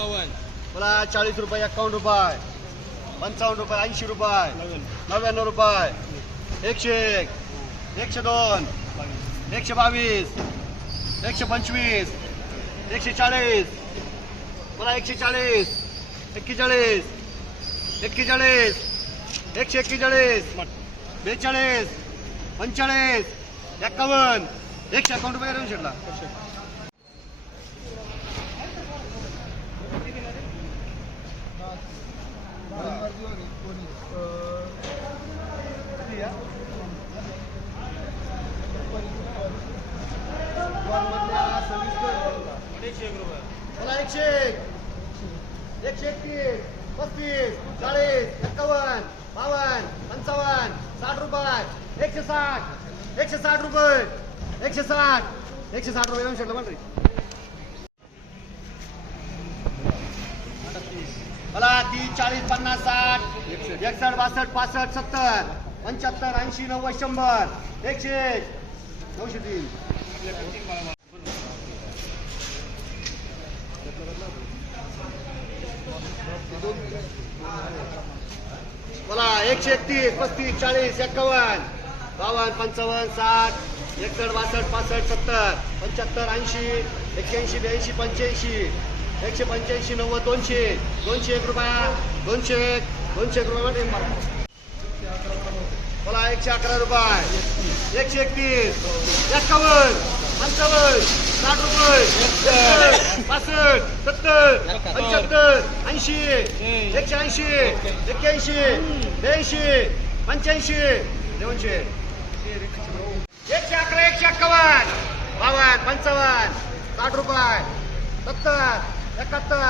एकावन्न. मला चाळीस रुपये एकावन्न रुपये. पंचावन्न रुपये ऐंशी रुपये. नव्याण्णव रुपये. एकशे एक. एकशे दोन. एकशे बावीस. एकशे पंचवीस. एकशे चाळीस. मला एकशे चाळीस. एक्केचाळीस. एक्केचाळीस. एकशे एक्केचाळीस. बेचाळीस. पंचेचाळीस एक्कावन्न एकशे अकाउंट रुपये येऊन शकला मला एकशे एक एकशे एकतीस पस्तीस चाळीस एक्कावन्न बावन्न पंचावन्न साठ रुपये. एकशे साठ एकशे साठ रुपये. एकशे साठ एकशे साठ रुपये. येऊन शकलं मला तीस चाळीस पन्नास साठ एकसष्ट बासष्ट पासष्ट सत्तर पंच्याहत्तर ऐंशी नव्वद शंभर एकशे नऊशे तीन. मला एकशे एकतीस पस्तीस चाळीस एक्कावन्न बावन्न पंचावन्न साठ एकसष्ट बासष्ट पासष्ट सत्तर पंच्याहत्तर ऐंशी एक्क्याऐंशी ब्याऐंशी पंच्याऐंशी. एकशे पंच्याऐंशी नव्वद दोनशे दोनशे एक रुपया दोनशे एक दोनशे एक रुपये मला बोला एकशे अकरा रुपये एकशे एकतीस एक्कावन्न पंचावन्न साठ रुपये पासष्ट सत्तर पंच्याहत्तर ऐंशी एकशे ऐंशी एक्क्याऐंशी ब्याऐंशी पंच्याऐंशी दोनशे. एकशे अकरा एकशे एक्कावन्न बावन्न पंचावन्न साठ रुपये सत्तर एकाहत्तर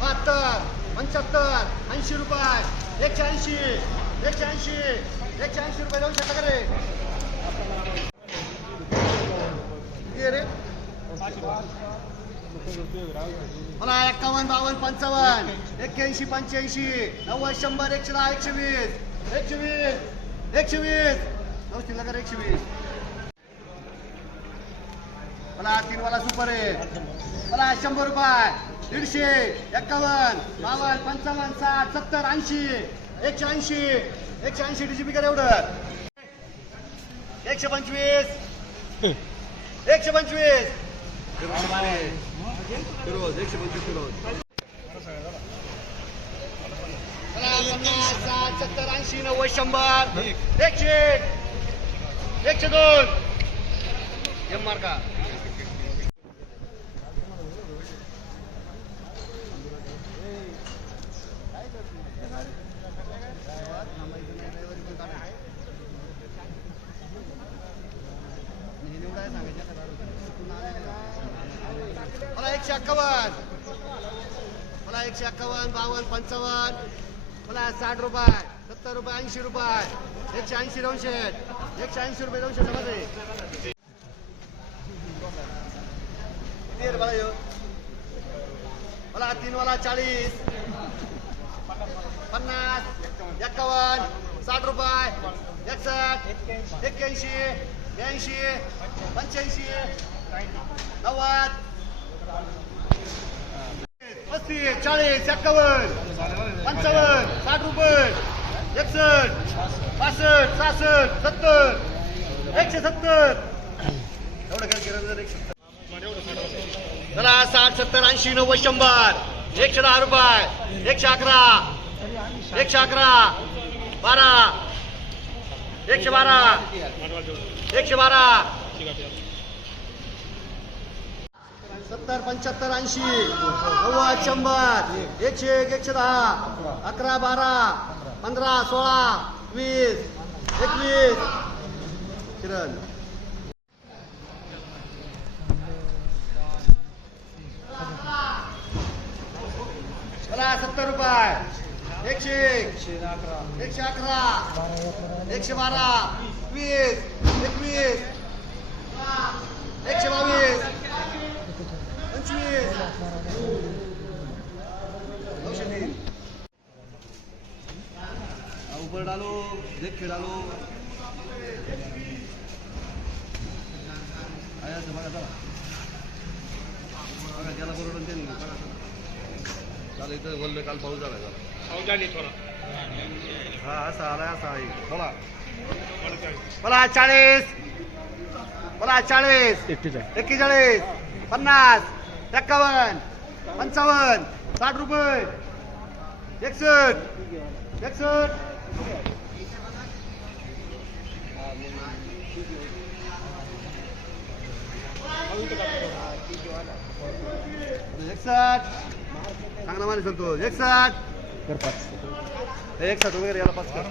बहात्तर पंच्याहत्तर ऐंशी रुपये एकशे ऐंशी एकशे ऐंशी एकशे ऐंशी रुपये देऊ शकता का रे किती रे? मला एक्कावन्न बावन्न पंचावन्न एक्क्याऐंशी पंच्याऐंशी नव्वद शंभर एकशे दहा एकशे वीस एकशे वीस एकशे वीस. नऊ तीन लाख एकशे वीस. मला तीन वाला सुपर आहे. मला शंभर रुपये दीडशे एक्कावन्न बावन्न पंचावन्न साठ सत्तर ऐंशी एकशे ऐंशी एकशे ऐंशी डीजीपी कर एवढं. एकशे पंचवीस. एकशे पंचवीस. फिरोज एकशे पंचवीस फिरोज साठ सत्तर ऐंशी नव्वद शंभर एकशे एकशे दोन. एम मार्का मला एकशे एक्कावन्न मला एकशे एक्कावन्न बावन्न पंचावन्न. मला साठ रुपये सत्तर रुपये ऐंशी रुपये. एकशे ऐंशी दोनशे. एकशे ऐंशी रुपये दोनशे मध्ये हो? मला तीन वाला चाळीस. पन्नास. एक्कावन्न साठ रुपये. एकसष्ट एक्क्याऐंशी ब्याऐंशी पंच्याऐंशी नव्वद. पस्तीस चाळीस एक्कावन्न पंचावन्न साठ रुपये एकसष्ट पासष्ट सहासष्ट सत्तर एकशे सत्तर. एवढं काय केलं एकशे सत्तर? चला साठ सत्तर ऐंशी नव्वद शंभर. एकशे दहा रुपये. एकशे अकरा. एकशे अकरा. बारा. एकशे बारा. एकशे बारा. सत्तर पंच्याहत्तर ऐंशी. नव्वद शंभर. एकशे एक एकशे दहा. अकरा बारा. पंधरा सोळा. वीस. एकवीस. किरण. चला सत्तर रुपये. एकशे. एक एकशे अकरा. एकशे बारा. वीस. एकवीस एकशे बावीस पंचवीस नऊशे तीन हा, ऊपर डालो बघा चला बघा त्याला बरोबर त्यांनी बघा चला काल इथं बोललं काल पाऊस झाला. हा असा आलाय असा आहे बोला बोला चाळीस बोला चाळीस एक्केचाळीस पन्नास। एक्कावन्न पंचावन्न साठ रुपये। एकसष्ट एकसष्ट एकसाठ चांगला माने सांगतो कर हे एकसाठ वगैरे याला पाच कर.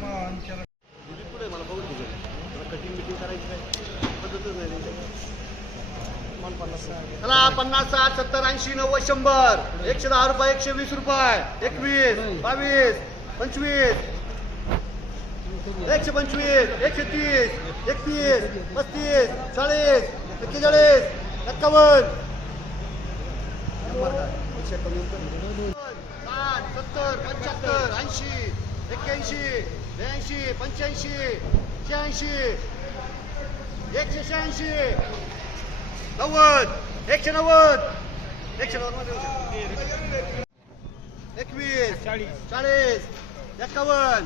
मला बघून कटिंग बिटिंग करायची पद्धतच नाही चला पन्नास साठ सत्तर ऐंशी नव्वद शंभर. एकशे दहा रुपये एकशे वीस रुपये. एकवीस बावीस पंचवीस. एकशे पंचवीस एकशे तीस एकतीस पस्तीस चाळीस एक्केचाळीस एक्कावन्न साठ सत्तर पंच्याहत्तर ऐंशी एक्क्याऐंशी ब्याऐंशी पंच्याऐंशी शहाऐंशी एकशे शहाऐंशी नव्वद एकशे नव्वद एकशे नव्वद एकवीस चाळीस. एक्कावन्न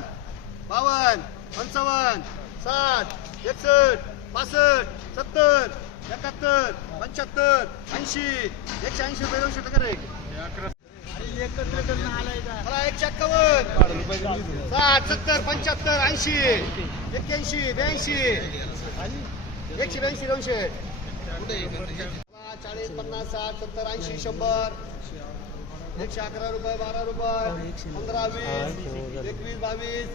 बावन्न पंचावन्न साठ एकसष्ट पासष्ट सत्तर एकाहत्तर पंच्याहत्तर ऐंशी एकशे ऐंशी रुपये दोनशे टक्के मला एकशे एक्कावन्न. साठ सत्तर पंच्याहत्तर ऐंशी एक्क्याऐंशी ब्याऐंशी एकशे ब्याऐंशी दोनशे. चाळीस पन्नास साठ सत्तर ऐंशी शंभर. एकशे अकरा रुपये बारा रुपये पंधरा वीस एकवीस बावीस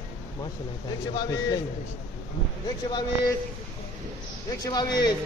एकशे बावीस एकशे बावीस एकशे बावीस.